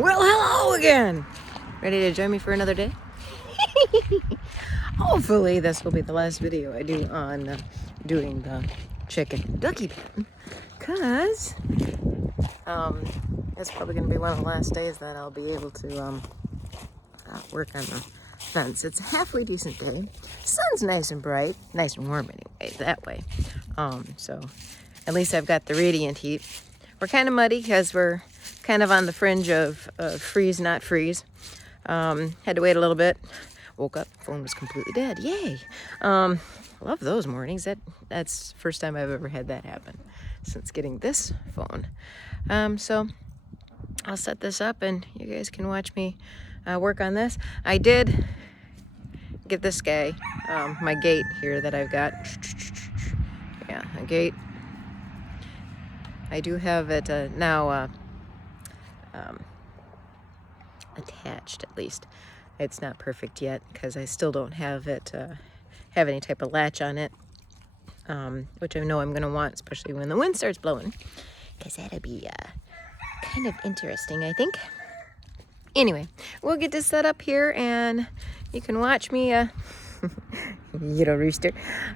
Well, hello again! Ready to join me for another day? Hopefully this will be the last video I do on doing the chicken ducky pen, because it's probably going to be one of the last days that I'll be able to work on the fence. It's a halfway decent day. Sun's nice and bright, nice and warm anyway, that way. So at least I've got the radiant heat. We're kind of muddy because we're kind of on the fringe of freeze, not freeze. Had to wait a little bit. Woke up, phone was completely dead. Yay! Love those mornings. That's the first time I've ever had that happen since getting this phone. So I'll set this up and you guys can watch me work on this. I did get this guy, my gate here that I've got. Yeah, a gate. I do have it now attached, at least. It's not perfect yet because I still don't have it have any type of latch on it, which I know I'm going to want, especially when the wind starts blowing, because that'll be kind of interesting, I think. Anyway, we'll get this set up here and you can watch me you little rooster,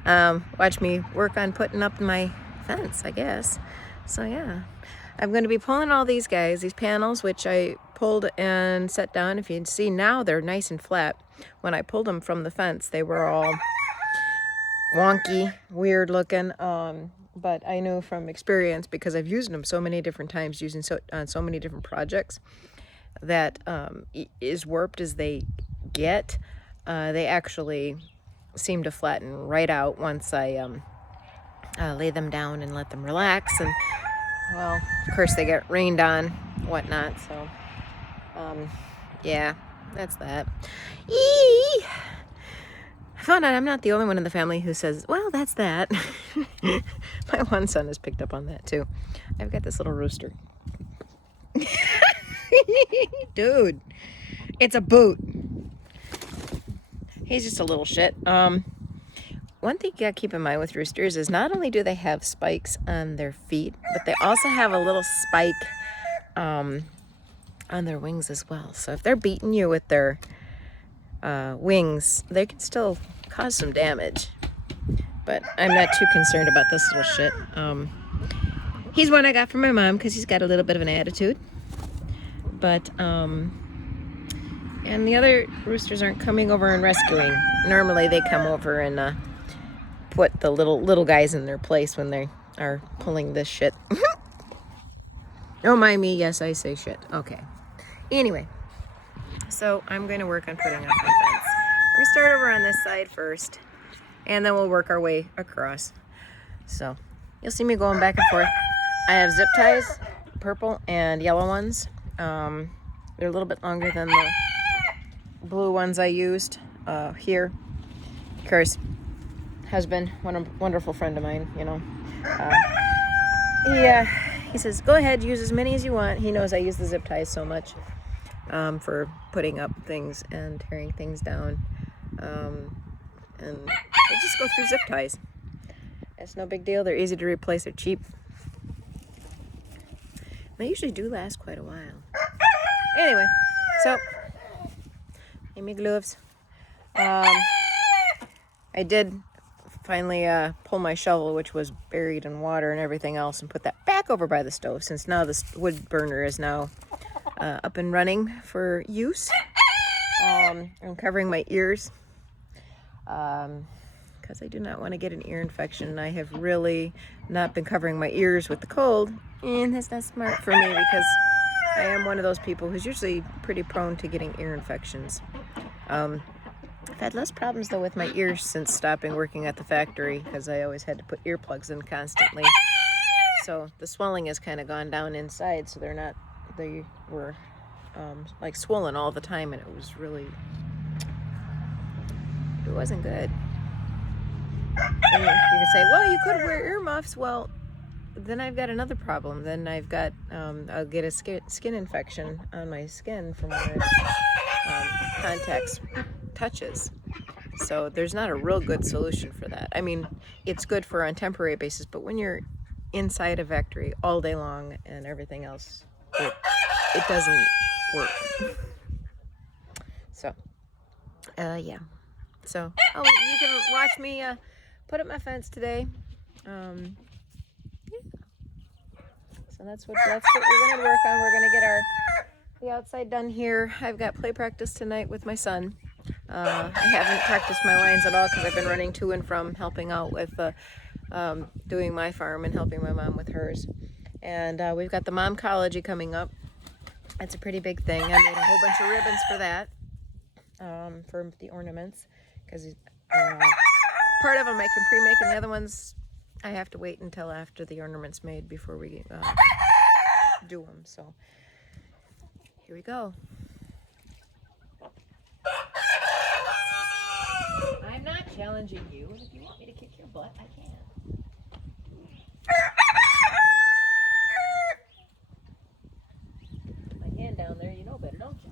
watch me work on putting up my fence, I guess. So yeah, I'm going to be pulling all these guys, these panels, which I pulled and set down. If you can see now, they're nice and flat. When I pulled them from the fence, they were all wonky, weird looking. But I know from experience, because I've used them so many different times, on so many different projects, that as warped as they get, they actually seem to flatten right out once I lay them down and let them relax. And well, of course they get rained on, whatnot. So yeah, that's that. I found out I'm not the only one in the family who says, well, that's that. My one son has picked up on that too. I've got this little rooster. Dude, it's a boot. He's just a little shit. One thing you gotta keep in mind with roosters is not only do they have spikes on their feet, but they also have a little spike on their wings as well. So if they're beating you with their wings, they can still cause some damage. But I'm not too concerned about this little shit. He's one I got from my mom because he's got a little bit of an attitude. But and the other roosters aren't coming over and rescuing. Normally they come over and put the little guys in their place when they are pulling this shit. Don't mind me. Yes, I say shit. Okay. Anyway, so I'm going to work on putting up my fence. We're going to start over on this side first, and then we'll work our way across. So you'll see me going back and forth. I have zip ties, purple and yellow ones. They're a little bit longer than the blue ones I used here. Of course, husband, wonderful friend of mine, you know. He says, go ahead, use as many as you want. He knows I use the zip ties so much for putting up things and tearing things down. And I just go through zip ties. It's no big deal. They're easy to replace. They're cheap. They usually do last quite a while. Anyway, so, give me gloves. I did finally pull my shovel, which was buried in water and everything else, and put that back over by the stove, since now the wood burner is now up and running for use. I'm covering my ears because I do not want to get an ear infection. I have really not been covering my ears with the cold, and that's not smart for me because I am one of those people who's usually pretty prone to getting ear infections. I've had less problems though with my ears since stopping working at the factory, because I always had to put earplugs in constantly. So the swelling has kind of gone down inside, so they were like swollen all the time, and it wasn't good. And you can say, well, you could wear earmuffs. Well, then I've got another problem. Then I've got, I'll get a skin infection on my skin from where contacts touches. So there's not a real good solution for that. I mean, it's good for on temporary basis, but when you're inside a factory all day long and everything else, it doesn't work. So, yeah. So, oh, you can watch me put up my fence today. Yeah. So that's what we're gonna work on. We're gonna get the outside done here. I've got play practice tonight with my son. I haven't practiced my lines at all because I've been running to and from helping out with doing my farm and helping my mom with hers. And we've got the Momcology coming up. That's a pretty big thing. I made a whole bunch of ribbons for that, for the ornaments, because part of them I can pre-make, and the other ones I have to wait until after the ornament's made before we do them. So here we go. I'm not challenging you, and if you want me to kick your butt, I can. My hand down there, you know better, don't you?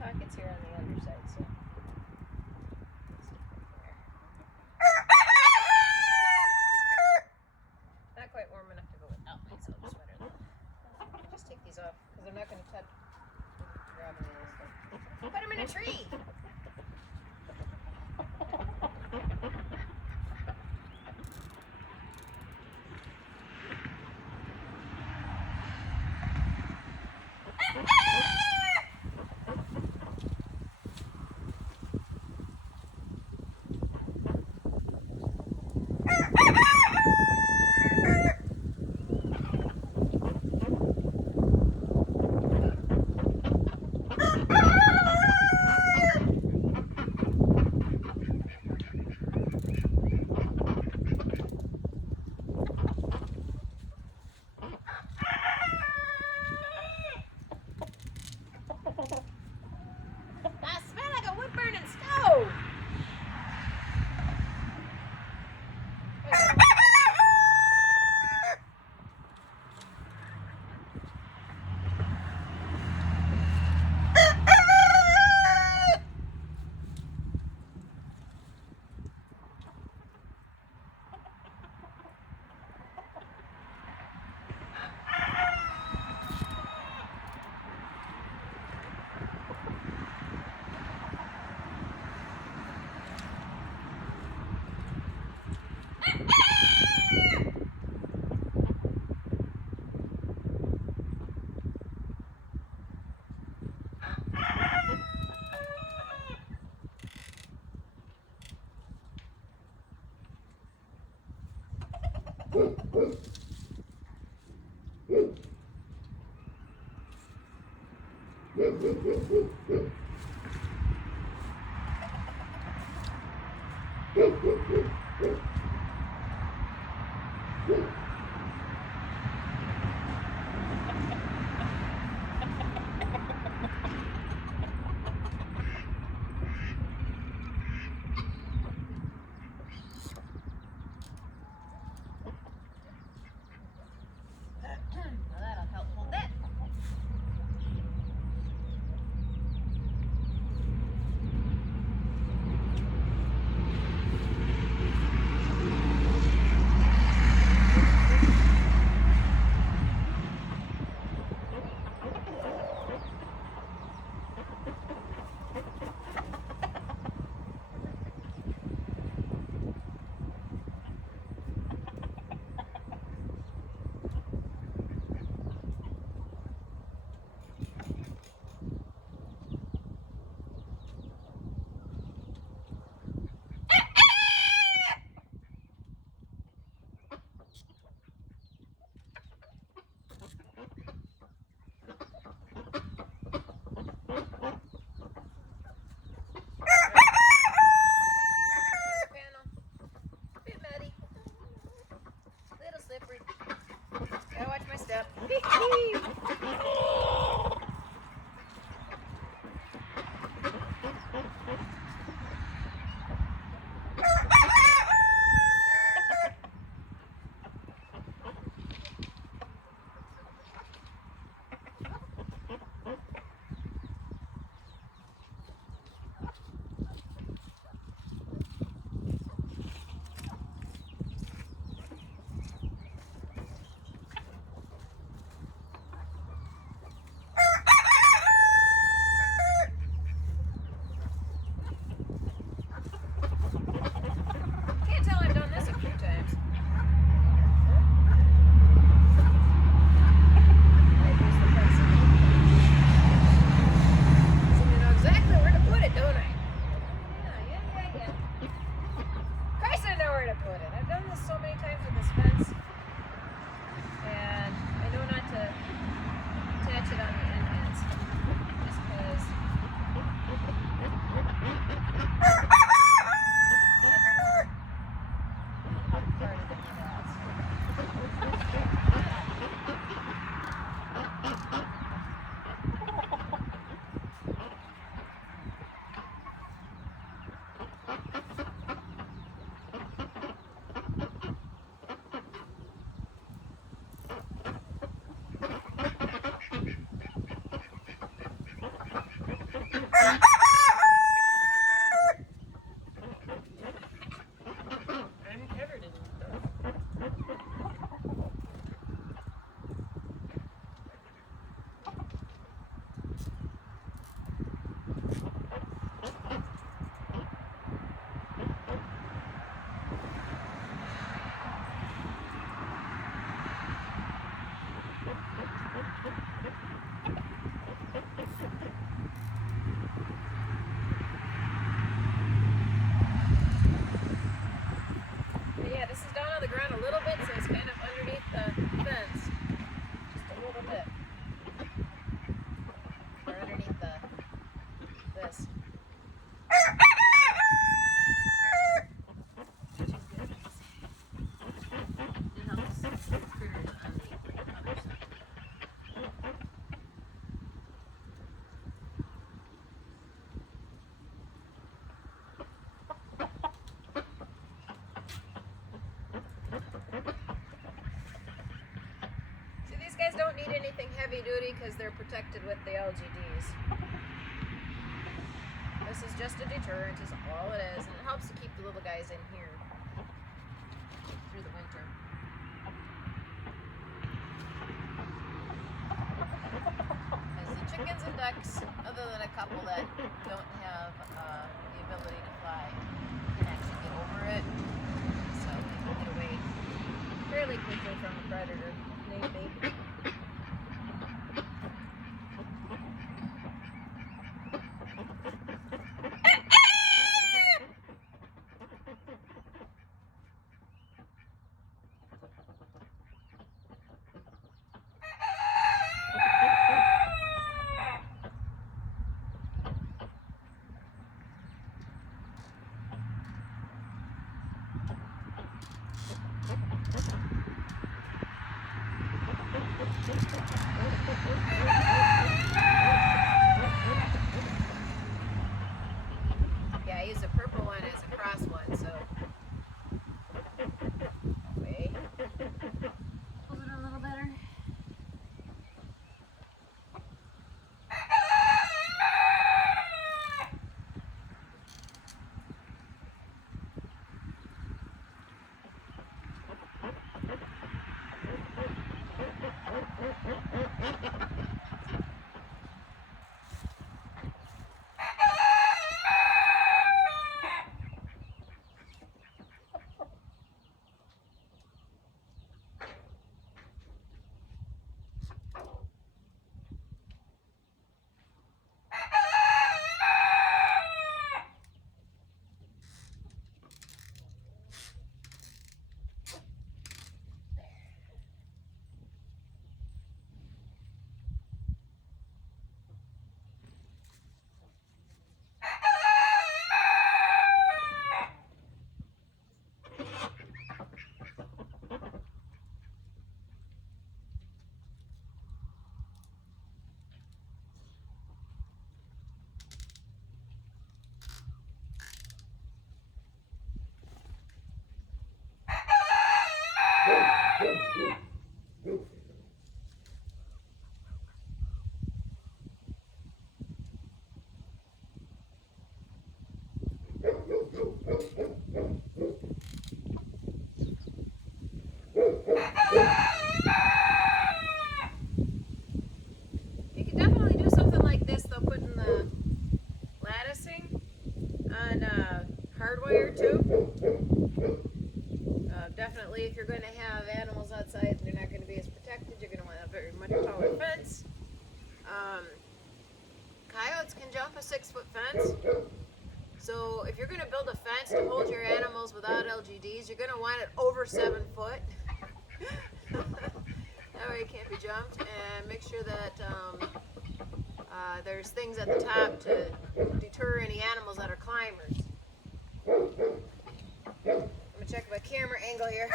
Pockets here on the underside, so not quite warm enough to go without my silk sweater though. Just take these off because I'm not going to touch grabbing this stuff. Put them in a tree. That'll help hold that. Gotta watch my step. Can't tell I've done this a few times. Seem to know exactly where to put it, don't I? Yeah. Of course I know where to put it. I've done this so many times with this fence. And I know not to attach it on the end ends. Just because part of the I'm covered in stuff. But yeah, this is down on the ground a little bit, so it's kind of underneath the fence. Just a little bit. Or underneath this. Which is good. It helps critters on the other side. See, these guys don't need anything heavy duty because they're protected with the LGDs. This is just a deterrent, is all it is, and it helps to keep the little guys in here through the winter. As the chickens and ducks, other than a couple that don't have the ability to fly, can actually get over it, so they can get away fairly quickly from a predator. Maybe. Yeah, I use a purple one as a cross one, so wait. Hold it a little better. You can definitely do something like this though, putting the latticing on hardwire too. Definitely if you're going to have animals outside, they're not going to be as protected. You're going to want a very much taller fence. Coyotes can jump a 6-foot fence. So if you're going to build a fence to hold your animals without LGDs, you're going to want it over 7 foot. That way it can't be jumped. And make sure that there's things at the top to deter any animals that are climbers. I'm going to check my camera angle here.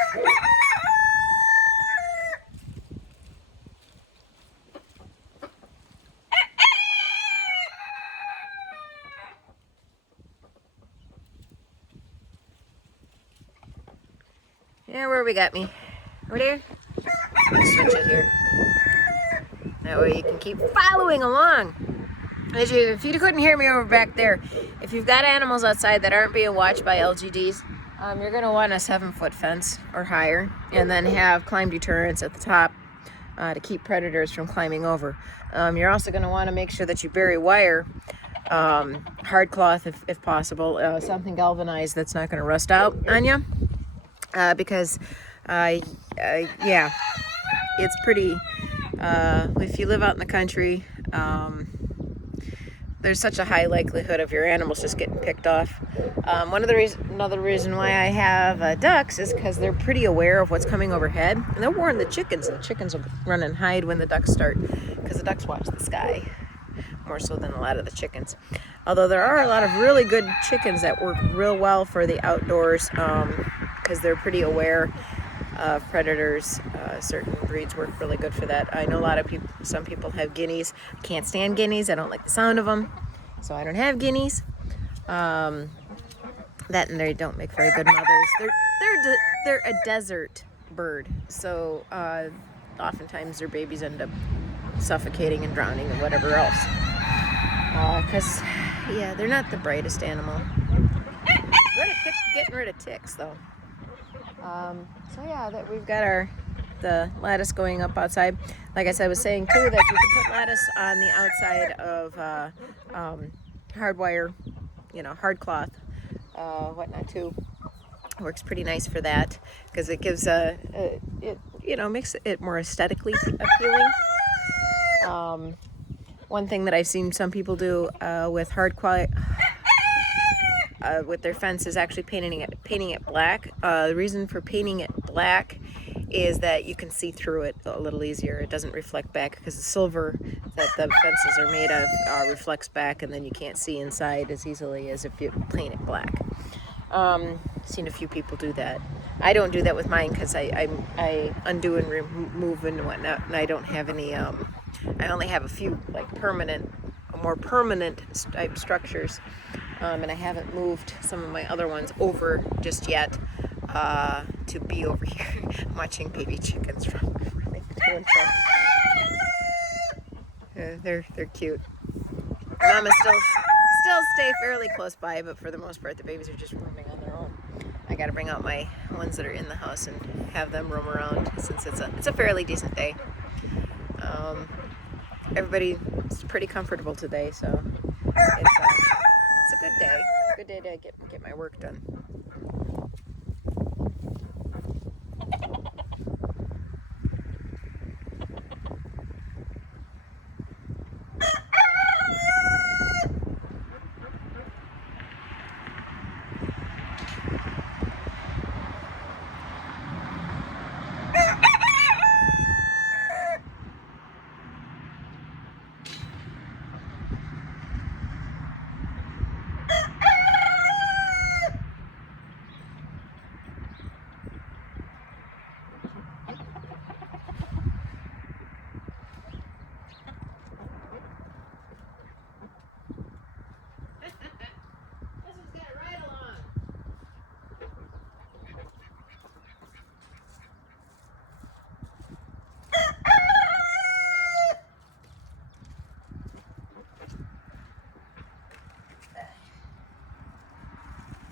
Yeah, where we got me? Over there? Let's switch it here. That way you can keep following along. If you couldn't hear me over back there, if you've got animals outside that aren't being watched by LGDs, you're going to want a 7-foot fence or higher, and then have climb deterrents at the top to keep predators from climbing over. You're also going to want to make sure that you bury wire, hard cloth if possible, something galvanized that's not going to rust out on you, because yeah, it's pretty, if you live out in the country, there's such a high likelihood of your animals just getting picked off. Another reason why I have ducks is because they're pretty aware of what's coming overhead, and they'll warn the chickens, and the chickens will run and hide when the ducks start, because the ducks watch the sky more so than a lot of the chickens. Although there are a lot of really good chickens that work real well for the outdoors, because they're pretty aware of predators. Certain breeds work really good for that. I know a lot of people, some people have guineas. I can't stand guineas. I don't like the sound of them, so I don't have guineas. That and they don't make very good mothers. They're a desert bird, so oftentimes their babies end up suffocating and drowning and whatever else. Because yeah, they're not the brightest animal. Good at getting rid of ticks though. So yeah, that we've got the lattice going up outside. Like I said, I was saying too that you can put lattice on the outside of hardwire, hard cloth, whatnot too. Works pretty nice for that because it gives makes it more aesthetically appealing. One thing that I've seen some people do with with their fence is actually painting it black. The reason for painting it black is that you can see through it a little easier. It doesn't reflect back because the silver that the fences are made of reflects back, and then you can't see inside as easily as if you paint it black. Seen a few people do that. I don't do that with mine because I undo and remove and whatnot, and I don't have any. I only have a few like more permanent type structures, and I haven't moved some of my other ones over just yet to be over here watching baby chickens from. They're cute. Mama still stay fairly close by, but for the most part, the babies are just roaming on their own. I got to bring out my ones that are in the house and have them roam around since it's a fairly decent day. Everybody's pretty comfortable today, so it's a good day. Good day to get my work done.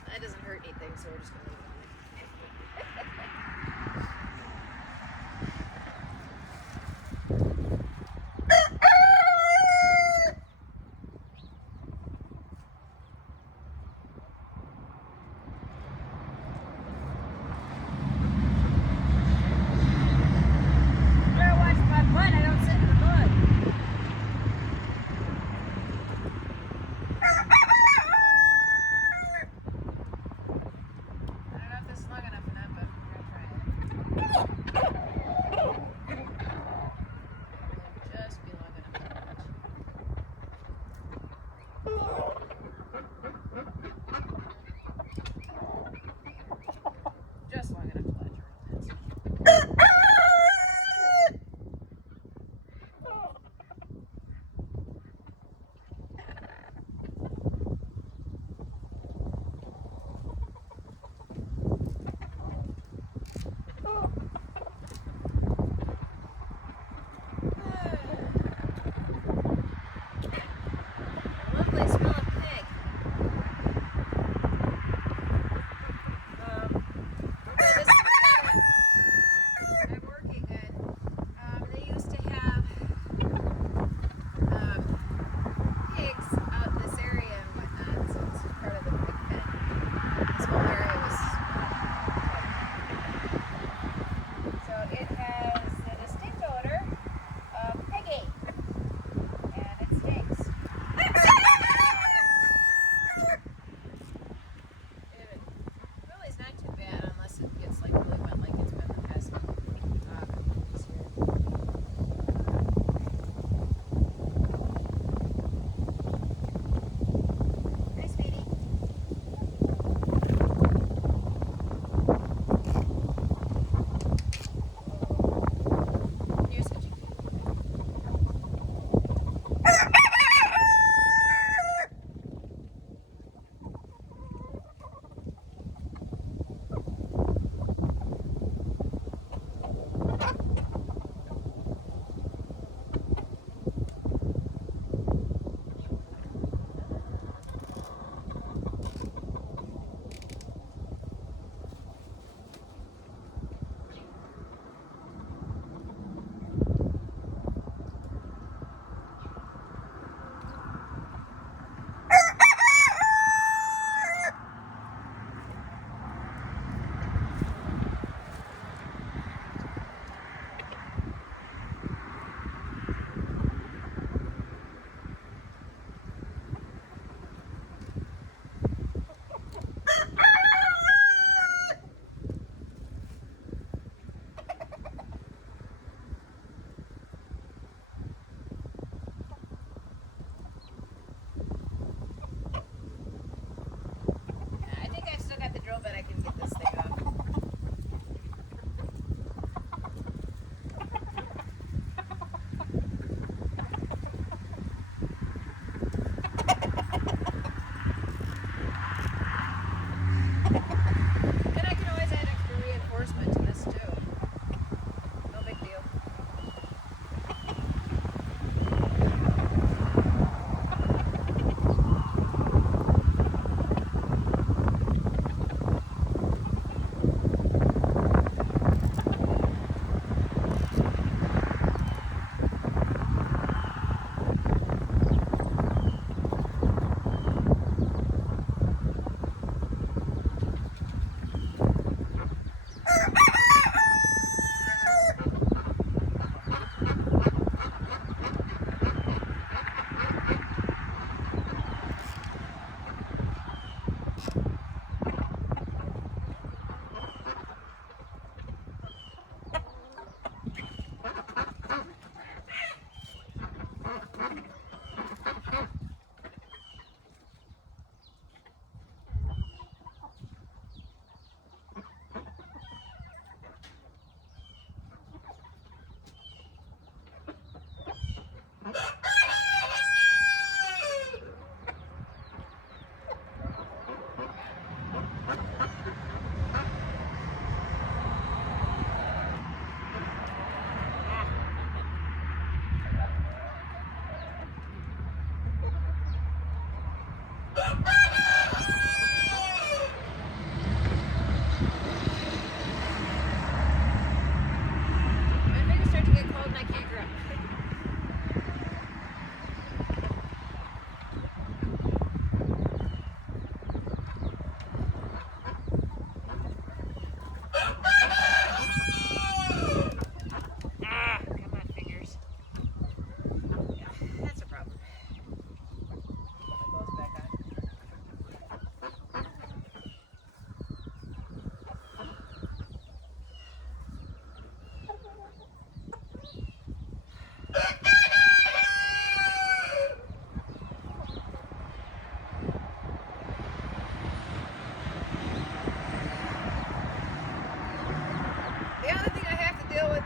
That doesn't hurt anything, so we're just gonna leave it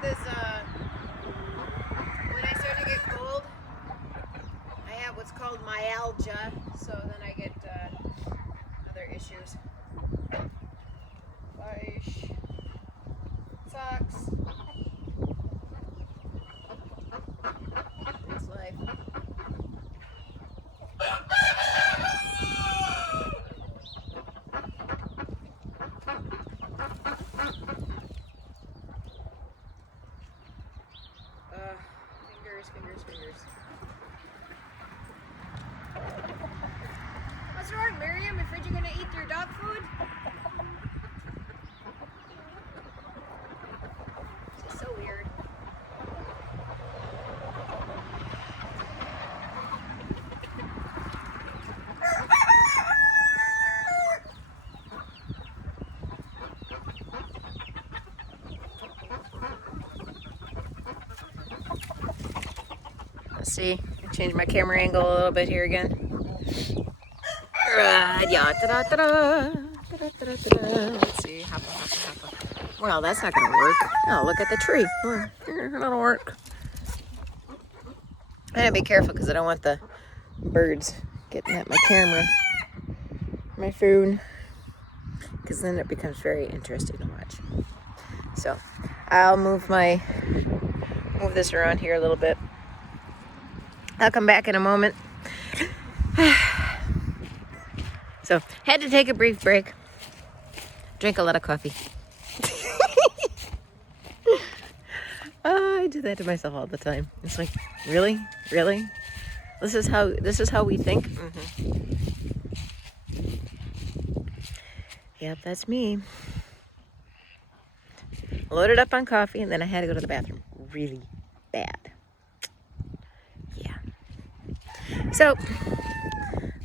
get this, when I start to get cold, I have what's called myalgia, so then I get other issues. Fleisch, socks. That's life. Fingers. What's wrong, Miriam? Afraid you're gonna eat your dog food? This is so weird. Let's see. I changed my camera angle a little bit here again. Let's see. Hoppa. Well, that's not going to work. Oh, look at the tree. That'll work. I gotta be careful because I don't want the birds getting at my camera, my phone, because then it becomes very interesting to watch. So I'll move this around here a little bit. I'll come back in a moment. So, had to take a brief break. Drink a lot of coffee. I do that to myself all the time. It's like, really? This is how we think? Mm-hmm. Yep, that's me. Loaded up on coffee, and then I had to go to the bathroom. Really bad. Yeah. So,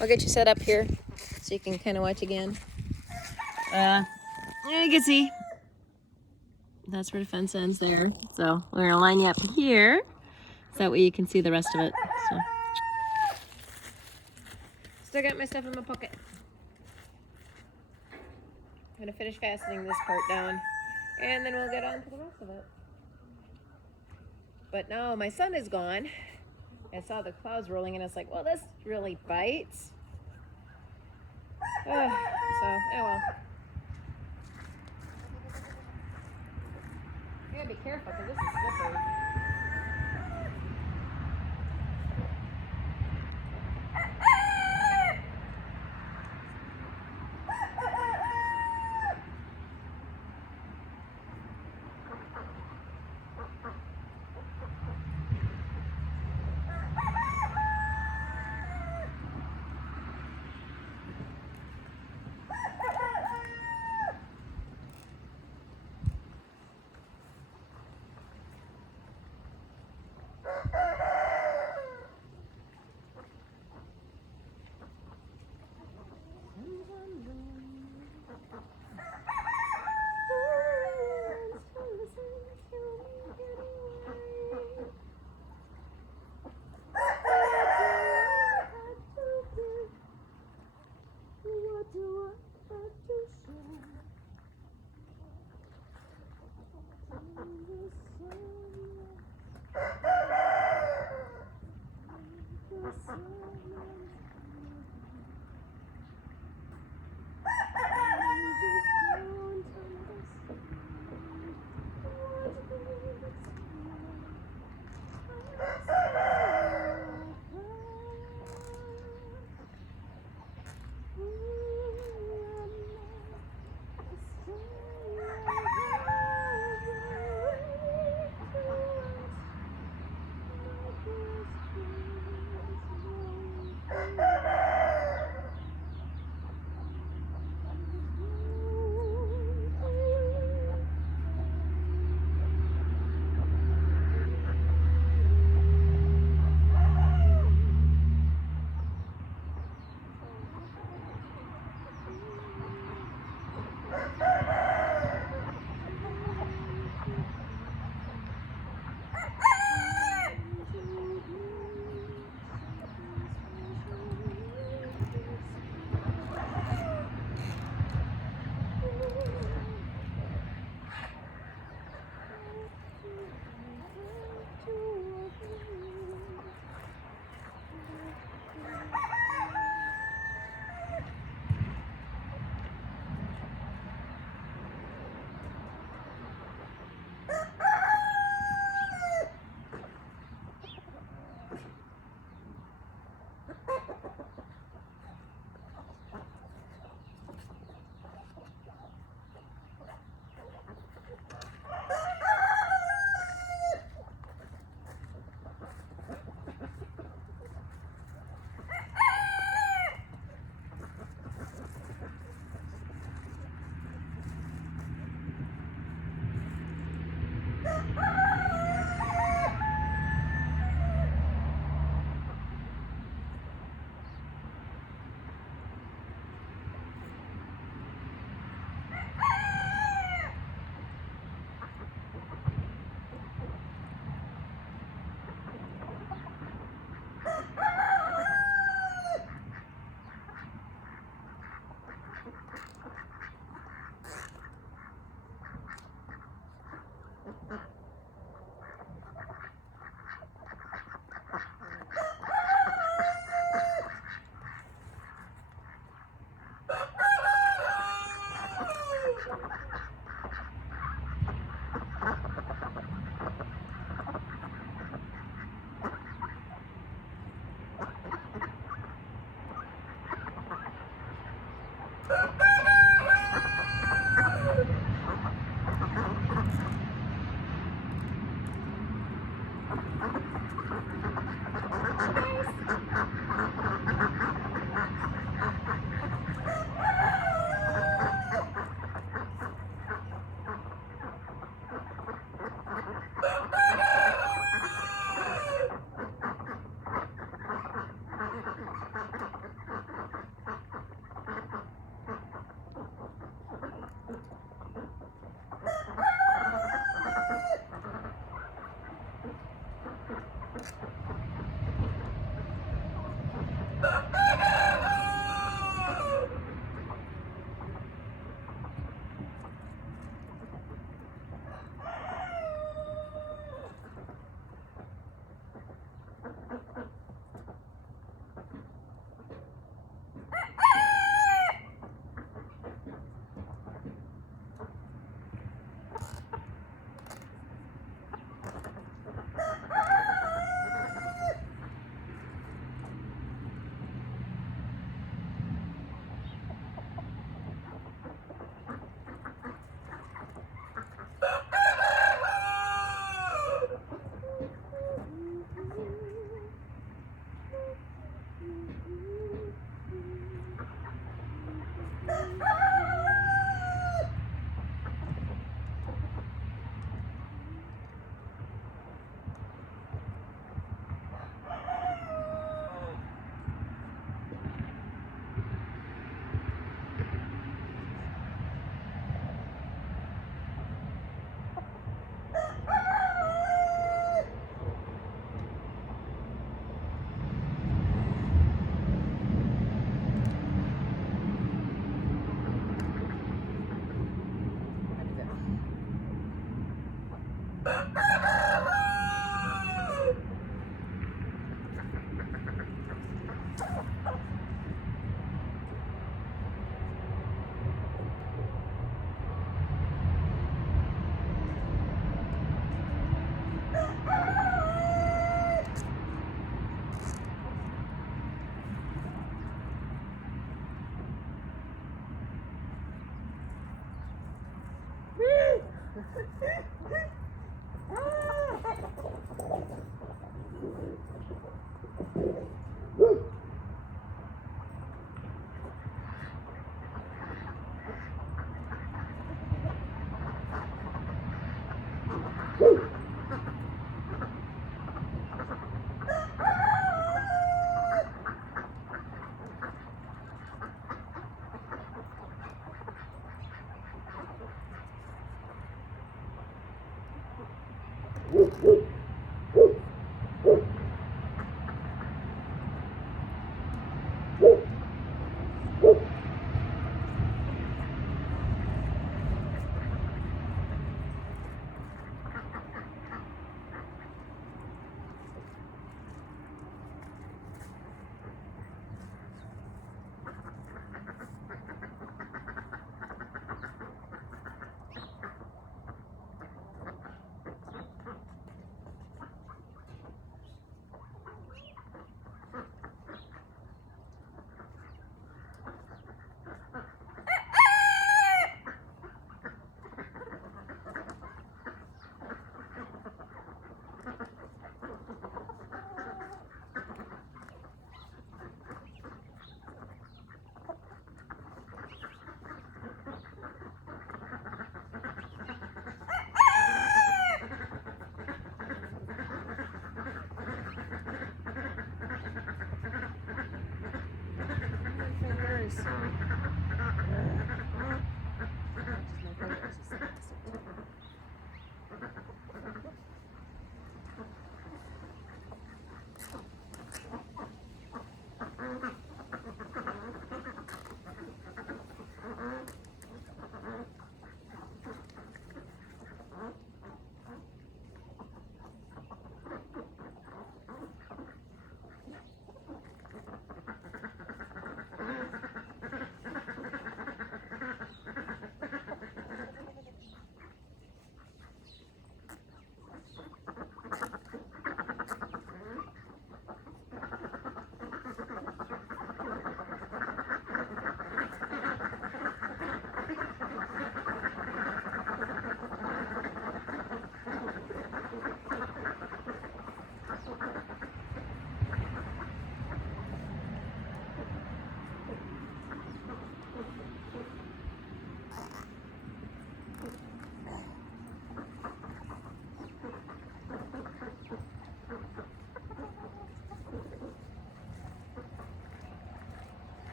I'll get you set up here so you can kind of watch again. You can see that's where the fence ends there. So we're gonna line you up here, so that way you can see the rest of it. So, still got my stuff in my pocket. I'm gonna finish fastening this part down, and then we'll get on to the rest of it. But now my sun is gone. I saw the clouds rolling, and it's like, well, this really bites. So, oh well. You gotta be careful because this is slippery.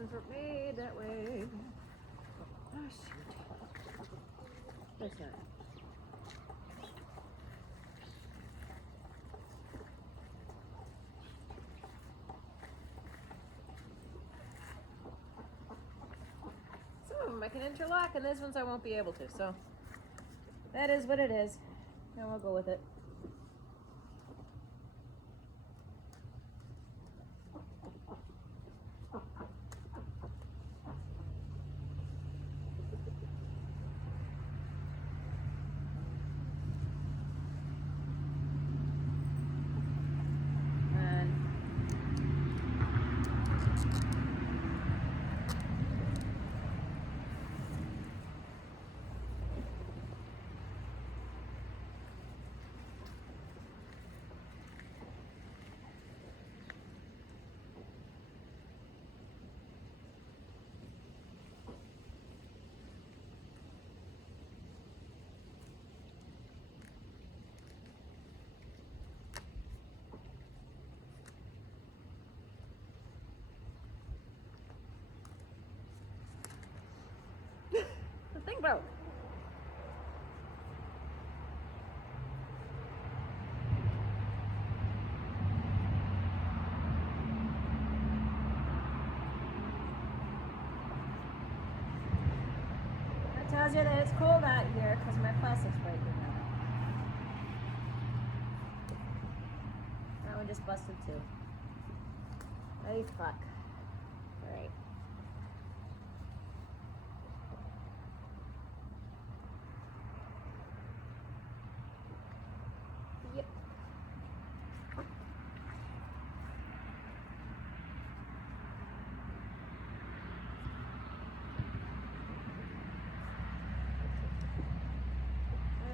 isn't made that way. Oh, shoot. That's not. Some of them I can interlock, and these ones I won't be able to, so that is what it is. Now I'll go with it. The thing broke. That tells you that it's cold out here because my plastic's breaking now. That one just busted too. Hey, fuck. Alright. Yep.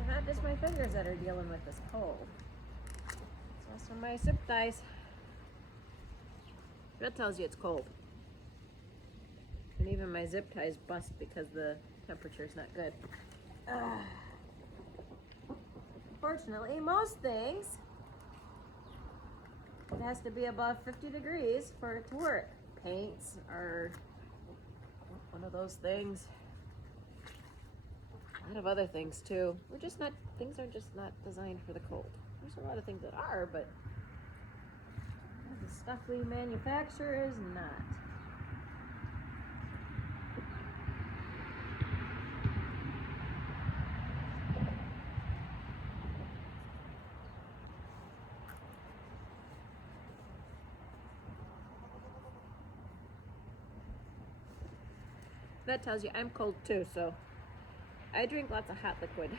It's not just my fingers that are dealing with this cold. It's also my zip ties. That tells you it's cold. And even my zip ties bust because the temperature's not good. Fortunately, most things, it has to be above 50 degrees for it to work. Paints are one of those things. A lot of other things too. Things are just not designed for the cold. There's a lot of things that are, but the stuff we manufacture is not. That tells you I'm cold too, so I drink lots of hot liquid.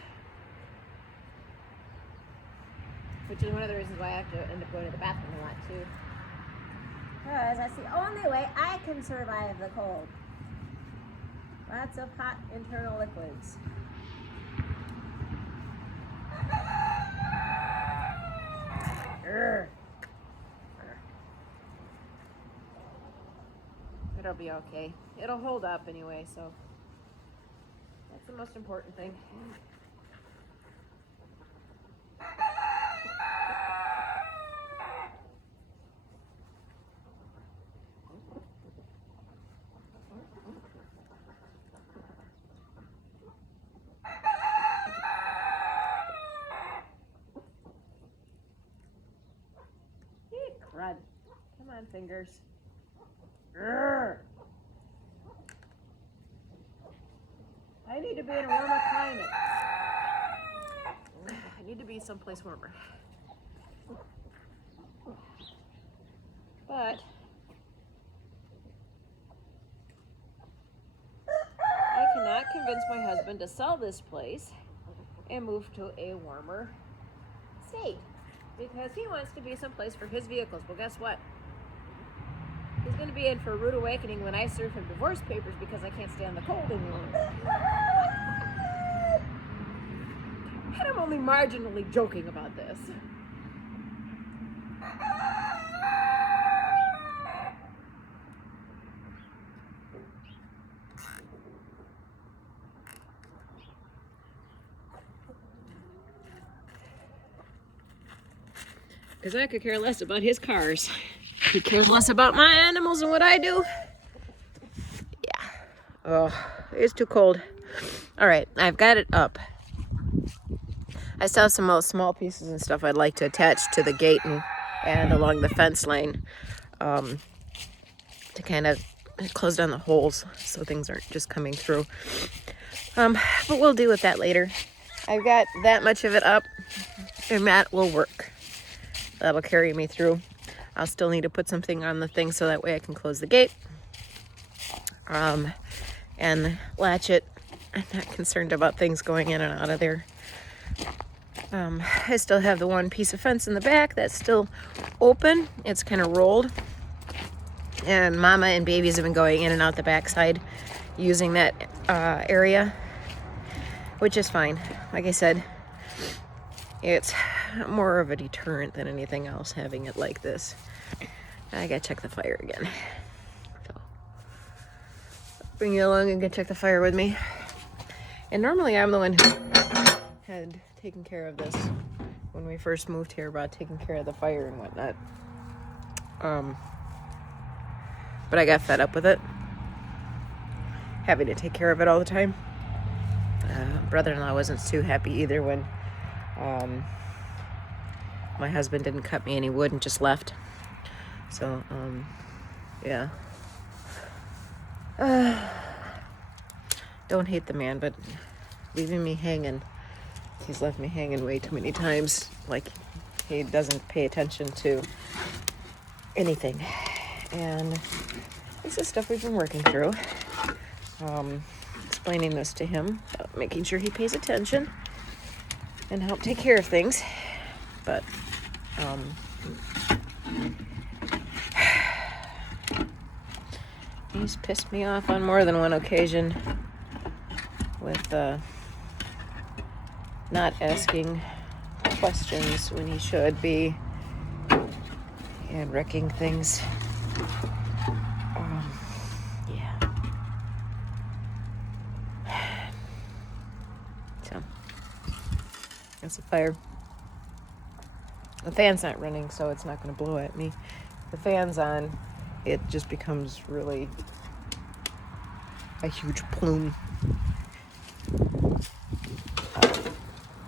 Which is one of the reasons why I have to end up going to the bathroom a lot too. Because that's the only way I can survive the cold. Lots of hot internal liquids. It'll be okay. It'll hold up anyway, so that's the most important thing. Crud. Come on, fingers. I need to be in a warmer climate. I need to be someplace warmer. But I cannot convince my husband to sell this place and move to a warmer state because he wants to be someplace for his vehicles. Well, guess what? He's going to be in for a rude awakening when I serve him divorce papers because I can't stand the cold anymore. And I'm only marginally joking about this. Because I could care less about his cars. He cares less about my animals and what I do. Oh, it's too cold. All right, I've got it up. I still have some more small pieces and stuff I'd like to attach to the gate and along the fence lane to kind of close down the holes so things aren't just coming through. But we'll deal with that later. I've got that much of it up, and that will work. That'll carry me through. I'll still need to put something on the thing so that way I can close the gate and latch it. I'm not concerned about things going in and out of there. I still have the one piece of fence in the back that's still open. It's kind of rolled. And Mama and babies have been going in and out the backside using that area, which is fine. Like I said, it's more of a deterrent than anything else having it like this. I gotta check the fire again. So, bring you along and go check the fire with me. And normally I'm the one who had taken care of this when we first moved here, about taking care of the fire and whatnot. But I got fed up with it, having to take care of it all the time. Brother-in-law wasn't too happy either when my husband didn't cut me any wood and just left. So, yeah. Don't hate the man, but leaving me hanging. He's left me hanging way too many times. Like, he doesn't pay attention to anything. And this is stuff we've been working through. Explaining this to him, making sure he pays attention and help take care of things. But, he's pissed me off on more than one occasion with not asking questions when he should be and wrecking things. Yeah. So, that's a fire. The fan's not running, so it's not going to blow at me. The fan's on, it just becomes really a huge plume.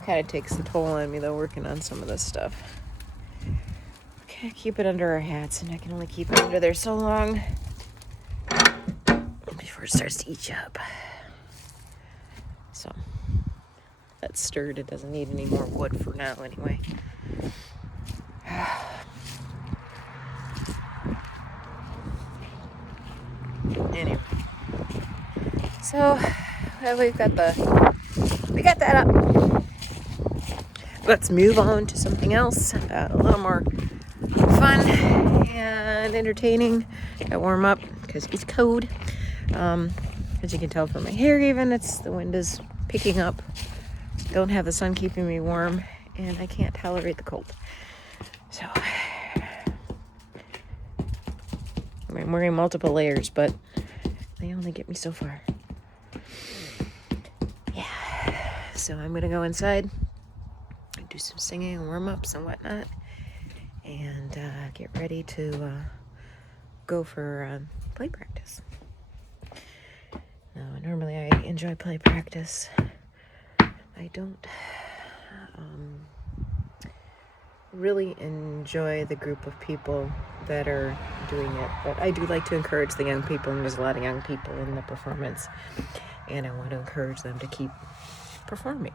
Kind of takes a toll on me though, working on some of this stuff. Can't keep it under our hats, and I can only keep it under there so long before it starts to eat you up. So that's stirred. It doesn't need any more wood for now anyway. Anyway, so we got that up. Let's move on to something else, a little more fun and entertaining. I warm up because it's cold. As you can tell from my hair, even the wind is picking up. Don't have the sun keeping me warm, and I can't tolerate the cold. So I'm wearing multiple layers, but they only get me so far. Yeah. So I'm gonna go inside, do some singing and warm-ups and whatnot, and get ready to go for play practice. Now, normally I enjoy play practice. I don't really enjoy the group of people that are doing it, but I do like to encourage the young people, and there's a lot of young people in the performance, and I want to encourage them to keep performing,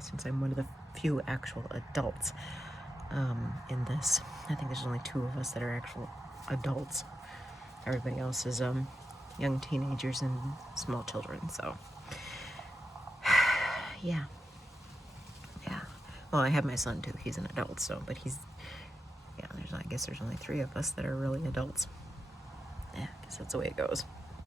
since I'm one of the few actual adults in this. I think there's only 2 of us that are actual adults. Everybody else is young teenagers and small children. So yeah. Well, I have my son too. He's an adult, so, but I guess there's only 3 of us that are really adults. Yeah, I guess that's the way it goes.